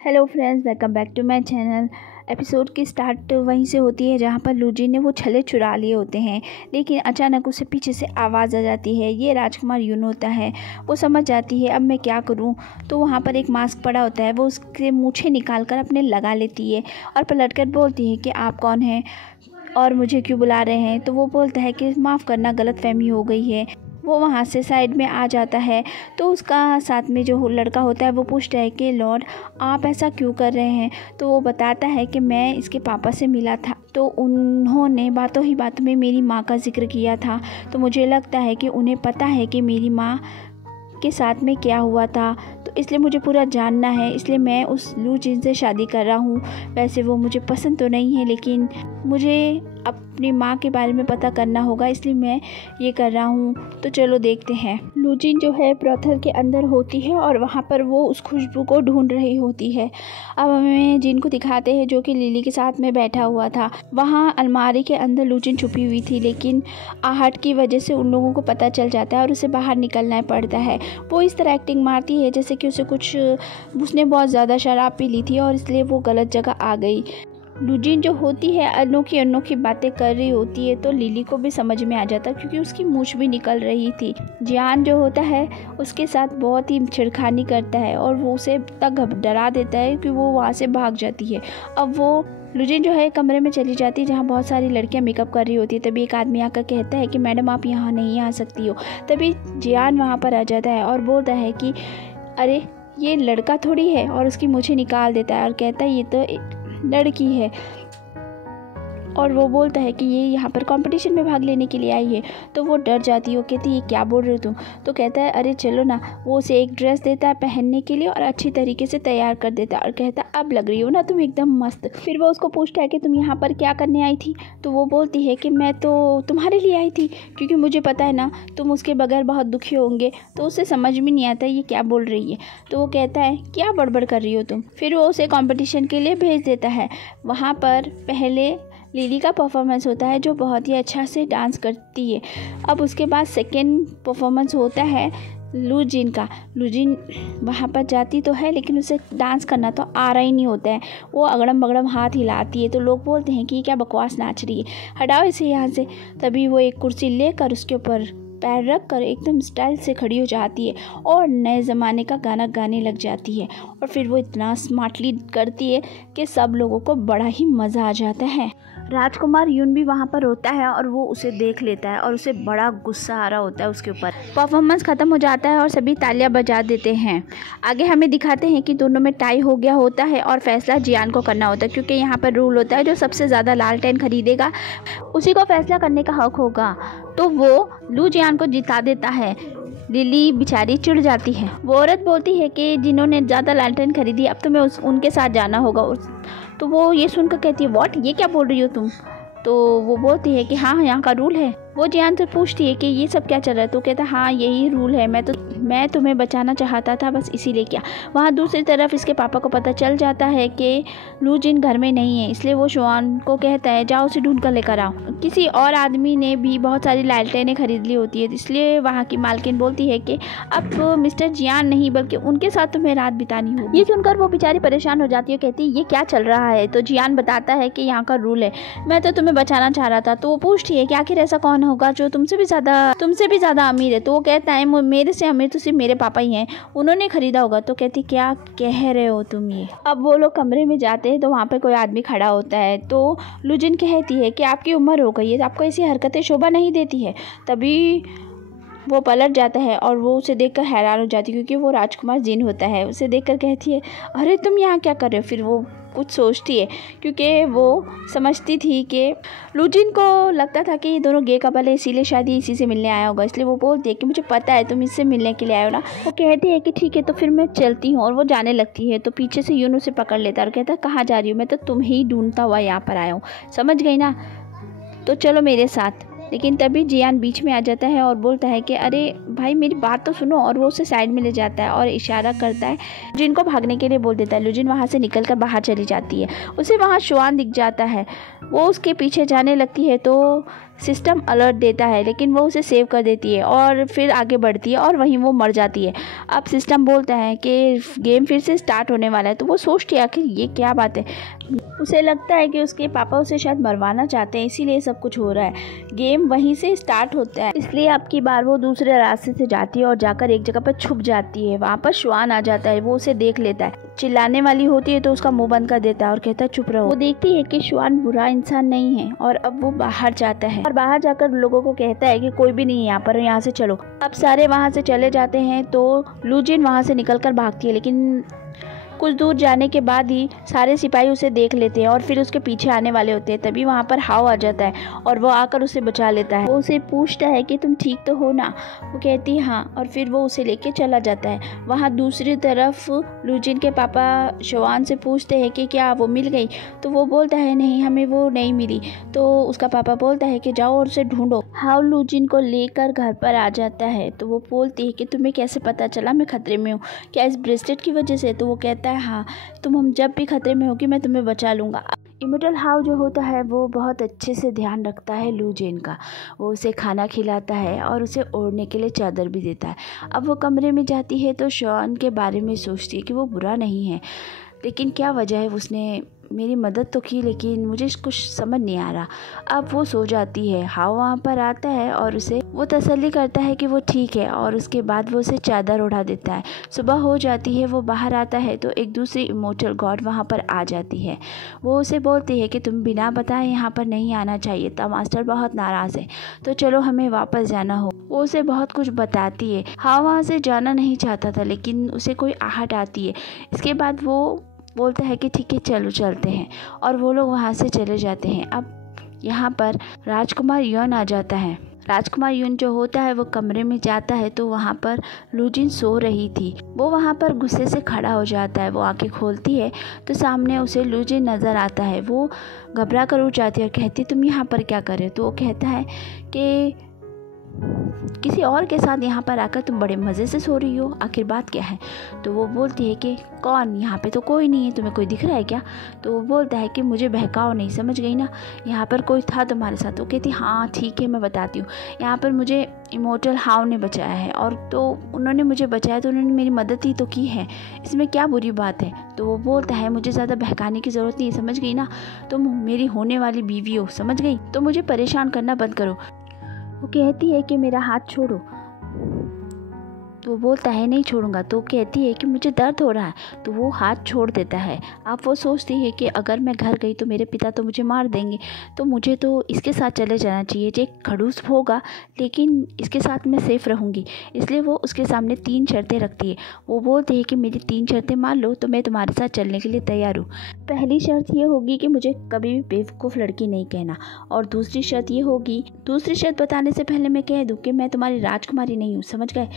Hello friends, welcome back to my channel. Episode की start वहीं से होती है जहाँ पर लूजिन ने वो छल्ले चुरा लिए होते हैं, लेकिन अचानक उसे पीछे से आवाज़ आ जाती है। ये राजकुमार यून होता है। वो समझ जाती है अब मैं क्या करूँ। तो वहाँ पर एक मास्क पड़ा होता है, वो उसके मूछें निकाल कर अपने लगा लेती है और पलट कर बोलती है कि आप कौन हैं और मुझे क्यों बुला रहे हैं। तो वो बोलता है कि माफ़ करना, गलतफहमी हो गई है। वो वहाँ से साइड में आ जाता है तो उसका साथ में जो लड़का होता है वो पूछता है कि लॉर्ड आप ऐसा क्यों कर रहे हैं। तो वो बताता है कि मैं इसके पापा से मिला था तो उन्होंने बातों ही बातों में मेरी माँ का जिक्र किया था। तो मुझे लगता है कि उन्हें पता है कि मेरी माँ के साथ में क्या हुआ था, तो इसलिए मुझे पूरा जानना है। इसलिए मैं उस लूजिन से शादी कर रहा हूँ। वैसे वो मुझे पसंद तो नहीं है, लेकिन मुझे अपनी माँ के बारे में पता करना होगा, इसलिए मैं ये कर रहा हूँ। तो चलो देखते हैं। लूजिन जो है ब्रोथल के अंदर होती है और वहाँ पर वो उस खुशबू को ढूंढ रही होती है। अब हमें जिन को दिखाते हैं जो कि लिली के साथ में बैठा हुआ था। वहाँ अलमारी के अंदर लूजिन छुपी हुई थी, लेकिन आहट की वजह से उन लोगों को पता चल जाता है और उसे बाहर निकलना पड़ता है। वो इस तरह एक्टिंग मारती है जैसे कि उसने बहुत ज़्यादा शराब पी ली थी और इसलिए वो गलत जगह आ गई। लूजिन जो होती है अनोखी अनोखी बातें कर रही होती है, तो लिली को भी समझ में आ जाता क्योंकि उसकी मूंछ भी निकल रही थी। जियान जो होता है उसके साथ बहुत ही छिड़खानी करता है और वो उसे तक डरा देता है कि वो वहाँ से भाग जाती है। अब वो लूजिन जो है कमरे में चली जाती है जहाँ बहुत सारी लड़कियाँ मेकअप कर रही होती है। तभी एक आदमी आकर कहता है कि मैडम आप यहाँ नहीं आ सकती हो। तभी जियान वहाँ पर आ जाता है और बोलता है कि अरे ये लड़का थोड़ी है, और उसकी मूंछें निकाल देता है और कहता है ये तो लड़की है। और वो बोलता है कि ये यहाँ पर कंपटीशन में भाग लेने के लिए आई है। तो वो डर जाती है, वो कहती है ये क्या बोल रहे हो तुम। तो कहता है अरे चलो ना। वो उसे एक ड्रेस देता है पहनने के लिए और अच्छी तरीके से तैयार कर देता है और कहता है अब लग रही हो ना तुम एकदम मस्त। फिर वो उसको पूछता है कि तुम यहाँ पर क्या करने आई थी। तो वो बोलती है कि मैं तो तुम्हारे लिए आई थी, क्योंकि मुझे पता है ना तुम उसके बगैर बहुत दुखी होंगे। तो उसे समझ में नहीं आता ये क्या बोल रही है। तो वो कहता है क्या बड़बड़ कर रही हो तुम। फिर वो उसे कॉम्पिटिशन के लिए भेज देता है। वहाँ पर पहले लिली का परफॉर्मेंस होता है जो बहुत ही अच्छा से डांस करती है। अब उसके बाद सेकेंड परफॉर्मेंस होता है लूजिन का। लूजिन वहाँ पर जाती तो है लेकिन उसे डांस करना तो आ रहा ही नहीं होता है। वो अगड़म बगड़म हाथ हिलाती है तो लोग बोलते हैं कि ये क्या बकवास नाच रही है, हटाओ इसे यहाँ से। तभी वो एक कुर्सी लेकर उसके ऊपर पैर रख कर एकदम स्टाइल से खड़ी हो जाती है और नए ज़माने का गाना गाने लग जाती है। और फिर वो इतना स्मार्टली करती है कि सब लोगों को बड़ा ही मज़ा आ जाता है। राजकुमार यून भी वहाँ पर होता है और वो उसे देख लेता है और उसे बड़ा गुस्सा आ रहा होता है उसके ऊपर। परफॉर्मेंस ख़त्म हो जाता है और सभी तालियां बजा देते हैं। आगे हमें दिखाते हैं कि दोनों में टाई हो गया होता है और फैसला जियान को करना होता है, क्योंकि यहाँ पर रूल होता है जो सबसे ज़्यादा लालटेन खरीदेगा उसी को फैसला करने का हक होगा। तो वो लू जियान को जिता देता है। लिली बेचारी चिढ़ जाती है। वो औरत बोलती है कि जिन्होंने ज़्यादा लालटेन खरीदी अब तुम्हें उनके साथ जाना होगा। तो वो ये सुनकर कहती है व्हाट, ये क्या बोल रही हो तुम। तो वो बोलती है कि हाँ यहाँ का रूल है। वो जियान से पूछती है कि ये सब क्या चल रहा है। तो कहता है हाँ यही रूल है, मैं तुम्हें बचाना चाहता था बस इसीलिए किया। वहाँ दूसरी तरफ इसके पापा को पता चल जाता है कि लूजिन घर में नहीं है, इसलिए वो शुआन को कहता है जाओ उसे ढूंढ कर लेकर आओ। किसी और आदमी ने भी बहुत सारी लालटेनें खरीद ली होती है, इसलिए वहाँ की मालकिन बोलती है कि अब मिस्टर जियान नहीं बल्कि उनके साथ तुम्हें रात बितानी होगी। ये सुनकर वो बेचारी परेशान हो जाती है, कहती है ये क्या चल रहा है। तो जियान बताता है कि यहाँ का रूल है, मैं तो तुम्हें बचाना चाह रहा था। तो वो पूछती है कि आखिर ऐसा कौन होगा जो तुमसे भी ज्यादा अमीर है। तो वो कहता है मेरे से अमीर तो सिर्फ मेरे पापा ही हैं, उन्होंने खरीदा होगा। तो कहती क्या कह रहे हो तुम ये। अब वो लोग कमरे में जाते हैं तो वहाँ पे कोई आदमी खड़ा होता है। तो लूजिन कहती है कि आपकी उम्र हो गई है, आपको ऐसी हरकतें शोभा नहीं देती है। तभी वो पलट जाता है और वो उसे देखकर हैरान हो जाती है, क्योंकि वो राजकुमार जिन होता है। उसे देखकर कहती है अरे तुम यहाँ क्या कर रहे हो। फिर वो कुछ सोचती है, क्योंकि वो समझती थी कि लूजिन को लगता था कि ये दोनों गे कपल है, इसीलिए शायद ये इसी से मिलने आया होगा। इसलिए वो बोलती है कि मुझे पता है तुम इससे मिलने के लिए आए हो ना। वो कहती है कि ठीक है तो फिर मैं चलती हूँ। और वो जाने लगती है तो पीछे से यून उसे पकड़ लेता है और कहता है कहाँ जा रही हूँ, मैं तो तुम्हें ही ढूंढता हुआ यहाँ पर आया हूँ, समझ गई ना, तो चलो मेरे साथ। लेकिन तभी जियान बीच में आ जाता है और बोलता है कि अरे भाई मेरी बात तो सुनो। और वो उसे साइड में ले जाता है और इशारा करता है, लूजिन को भागने के लिए बोल देता है। लूजिन वहाँ से निकलकर बाहर चली जाती है। उसे वहाँ शुआन दिख जाता है, वो उसके पीछे जाने लगती है। तो सिस्टम अलर्ट देता है, लेकिन वो उसे सेव कर देती है और फिर आगे बढ़ती है और वहीं वो मर जाती है। अब सिस्टम बोलता है कि गेम फिर से स्टार्ट होने वाला है, तो वो सोचती है आखिर ये क्या बात है। उसे लगता है कि उसके पापा उसे शायद मरवाना चाहते हैं, इसीलिए सब कुछ हो रहा है। गेम वहीं से स्टार्ट होता है, इसलिए अब की बार वो दूसरे रास्ते से जाती है और जाकर एक जगह पर छुप जाती है। वहाँ पर श्वान आ जाता है, वो उसे देख लेता है, चिल्लाने वाली होती है तो उसका मुंह बंद कर देता है और कहता है चुप रहो। वो देखती है कि श्वान बुरा इंसान नहीं है और अब वो बाहर जाता है और बाहर जाकर लोगों को कहता है कि कोई भी नहीं है यहाँ पर, यहाँ से चलो। अब सारे वहाँ से चले जाते हैं तो लुजिन वहाँ से निकलकर भागती है, लेकिन कुछ दूर जाने के बाद ही सारे सिपाही उसे देख लेते हैं और फिर उसके पीछे आने वाले होते हैं। तभी वहाँ पर हाव आ जाता है और वो आकर उसे बचा लेता है। वो उसे पूछता है कि तुम ठीक तो हो ना? वो कहती है हाँ, और फिर वो उसे लेके चला जाता है। वहाँ दूसरी तरफ लुजिन के पापा श्वान से पूछते हैं कि क्या वो मिल गई? तो वो बोलता है नहीं, हमें वो नहीं मिली। तो उसका पापा बोलता है कि जाओ और उसे ढूंढो। हाव लुजिन को लेकर घर पर आ जाता है तो वो बोलती है कि तुम्हें कैसे पता चला मैं खतरे में हूँ? क्या इस ब्रेसलेट की वजह से? तो वो कहता है हाँ, तुम हम जब भी खतरे में होगी मैं तुम्हें बचा लूँगा। इमोर्टल हाव जो होता है वो बहुत अच्छे से ध्यान रखता है लुजिन का। वो उसे खाना खिलाता है और उसे ओढ़ने के लिए चादर भी देता है। अब वो कमरे में जाती है तो श्वान के बारे में सोचती है कि वो बुरा नहीं है, लेकिन क्या वजह है, उसने मेरी मदद तो की लेकिन मुझे कुछ समझ नहीं आ रहा। अब वो सो जाती है। हाव वहाँ पर आता है और उसे वो तसल्ली करता है कि वो ठीक है और उसके बाद वो उसे चादर उड़ा देता है। सुबह हो जाती है, वो बाहर आता है तो एक दूसरी इमोर्टल गॉड वहाँ पर आ जाती है। वो उसे बोलती है कि तुम बिना बताए यहाँ पर नहीं आना चाहिए था, मास्टर बहुत नाराज़ है, तो चलो हमें वापस जाना हो। वो उसे बहुत कुछ बताती है। हाव वहाँ से जाना नहीं चाहता था, लेकिन उसे कोई आहट आती है। इसके बाद वो बोलता है कि ठीक है चलो चलते हैं, और वो लोग वहाँ से चले जाते हैं। अब यहाँ पर राजकुमार युन आ जाता है। राजकुमार युन जो होता है वो कमरे में जाता है तो वहाँ पर लुजिन सो रही थी। वो वहाँ पर गुस्से से खड़ा हो जाता है। वो आंखें खोलती है तो सामने उसे लुजिन नज़र आता है। वो घबरा कर उठ जाती है और कहती तुम यहाँ पर क्या कर रहे हो? तो वो कहता है कि किसी और के साथ यहाँ पर आकर तुम बड़े मज़े से सो रही हो, आखिर बात क्या है? तो वो बोलती है कि कौन? यहाँ पे तो कोई नहीं है, तुम्हें कोई दिख रहा है क्या? तो वो बोलता है कि मुझे बहकाओ नहीं, समझ गई ना, यहाँ पर कोई था तुम्हारे साथ? वो कहती हाँ ठीक है मैं बताती हूँ, यहाँ पर मुझे इमोर्टल हाव ने बचाया है, और तो उन्होंने मुझे बचाया तो उन्होंने मेरी मदद ही तो की है, इसमें क्या बुरी बात है? तो वो बोलता है मुझे ज़्यादा बहकाने की ज़रूरत नहीं है, समझ गई ना, तुम मेरी होने वाली बीवी हो, समझ गई, तो मुझे परेशान करना बंद करो। वो कहती है कि मेरा हाथ छोड़ो। तो वो बोलता है नहीं छोड़ूंगा। तो कहती है कि मुझे दर्द हो रहा है। तो वो हाथ छोड़ देता है। अब वो सोचती है कि अगर मैं घर गई तो मेरे पिता तो मुझे मार देंगे, तो मुझे तो इसके साथ चले जाना चाहिए। जो खड़ूस होगा लेकिन इसके साथ मैं सेफ रहूँगी। इसलिए वो उसके सामने 3 शर्तें रखती है। वो बोलती है कि मेरी 3 शर्तें मान लो तो मैं तुम्हारे साथ चलने के लिए तैयार हूँ। पहली शर्त ये होगी कि मुझे कभी भी बेवकूफ़ लड़की नहीं कहना, और दूसरी शर्त ये होगी, दूसरी शर्त बताने से पहले मैं कह दूँ कि मैं तुम्हारी राजकुमारी नहीं हूँ, समझ गए,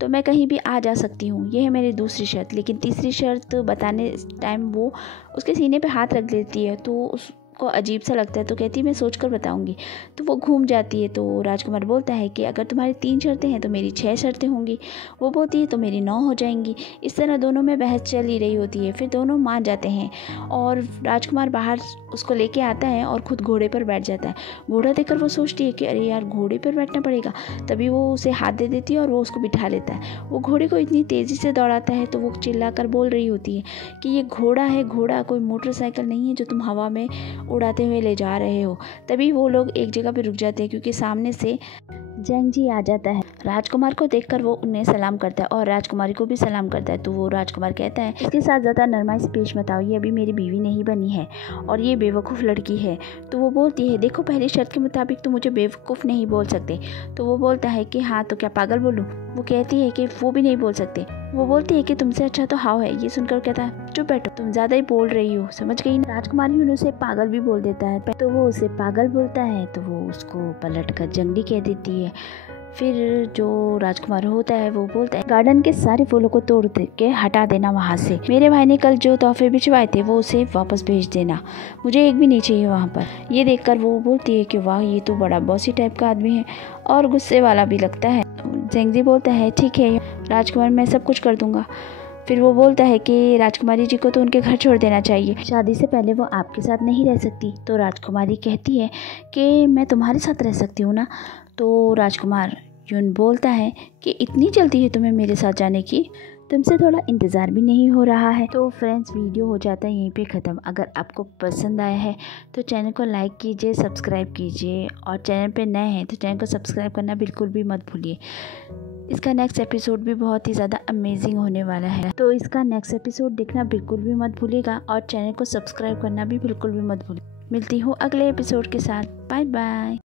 तो मैं कहीं भी आ जा सकती हूँ, ये है मेरी दूसरी शर्त। लेकिन तीसरी शर्त बताने टाइम वो उसके सीने पे हाथ रख लेती है तो उसको अजीब सा लगता है, तो कहती है मैं सोच कर बताऊँगी। तो वो घूम जाती है। तो राजकुमार बोलता है कि अगर तुम्हारी 3 शर्तें हैं तो मेरी 6 शर्तें होंगी। वो बोलती है तो मेरी 9 हो जाएंगी। इस तरह दोनों में बहस चल ही रही होती है। फिर दोनों मान जाते हैं और राजकुमार बाहर उसको लेके आता है और खुद घोड़े पर बैठ जाता है। घोड़ा देखकर वो सोचती है कि अरे यार घोड़े पर बैठना पड़ेगा। तभी वो उसे हाथ दे देती है और वो उसको बिठा लेता है। वो घोड़े को इतनी तेज़ी से दौड़ाता है तो वो चिल्लाकर बोल रही होती है कि ये घोड़ा है, घोड़ा, कोई मोटरसाइकिल नहीं है जो तुम हवा में उड़ाते हुए ले जा रहे हो। तभी वो लोग एक जगह पे रुक जाते हैं क्योंकि सामने से जेंगजी आ जाता है। राजकुमार को देखकर वो उन्हें सलाम करता है और राजकुमारी को भी सलाम करता है। तो वो राजकुमार कहता है इसके साथ ज़्यादा नरमाई से पेश मत आओ, ये अभी मेरी बीवी नहीं बनी है और ये बेवकूफ़ लड़की है। तो वो बोलती है देखो पहली शर्त के मुताबिक तो मुझे बेवकूफ़ नहीं बोल सकते। तो वो बोलता है कि हाँ तो क्या पागल बोलूँ? वो कहती है कि वो भी नहीं बोल सकते। वो बोलती है कि तुमसे अच्छा तो हाव है। ये सुनकर कहता है चुप बैठो, तुम ज़्यादा ही बोल रही हो, समझ गई ना। राजकुमारी उसे पागल भी बोल देता है। तो वो उसे पागल बोलता है तो वो उसको पलट कर जंगली कह देती है। फिर जो राजकुमार होता है वो बोलता है गार्डन के सारे फूलों को तोड़ के हटा देना वहाँ से। मेरे भाई ने कल जो तोहफे भिजवाए थे वो उसे वापस भेज देना, मुझे एक भी नहीं चाहिए वहाँ पर। ये देखकर वो बोलती है कि वाह ये तो बड़ा बॉसी टाइप का आदमी है और गुस्से वाला भी लगता है। जेंगजी बोलता है ठीक है राजकुमार, मैं सब कुछ कर दूंगा। फिर वो बोलता है कि राजकुमारी जी को तो उनके घर छोड़ देना चाहिए, शादी से पहले वो आपके साथ नहीं रह सकती। तो राजकुमारी कहती है कि मैं तुम्हारे साथ रह सकती हूँ ना। तो राजकुमार यून बोलता है कि इतनी जल्दी है तुम्हें मेरे साथ जाने की, तुमसे थोड़ा इंतज़ार भी नहीं हो रहा है। तो फ्रेंड्स, वीडियो हो जाता है यहीं पे ख़त्म। अगर आपको पसंद आया है तो चैनल को लाइक कीजिए, सब्सक्राइब कीजिए, और चैनल पे नए हैं तो चैनल को सब्सक्राइब करना बिल्कुल भी मत भूलिए। इसका नेक्स्ट एपिसोड भी बहुत ही ज़्यादा अमेजिंग होने वाला है, तो इसका नेक्स्ट एपिसोड देखना बिल्कुल भी मत भूलिएगा, और चैनल को सब्सक्राइब करना भी बिल्कुल भी मत भूलिए। मिलती हूँ अगले एपिसोड के साथ। Bye bye.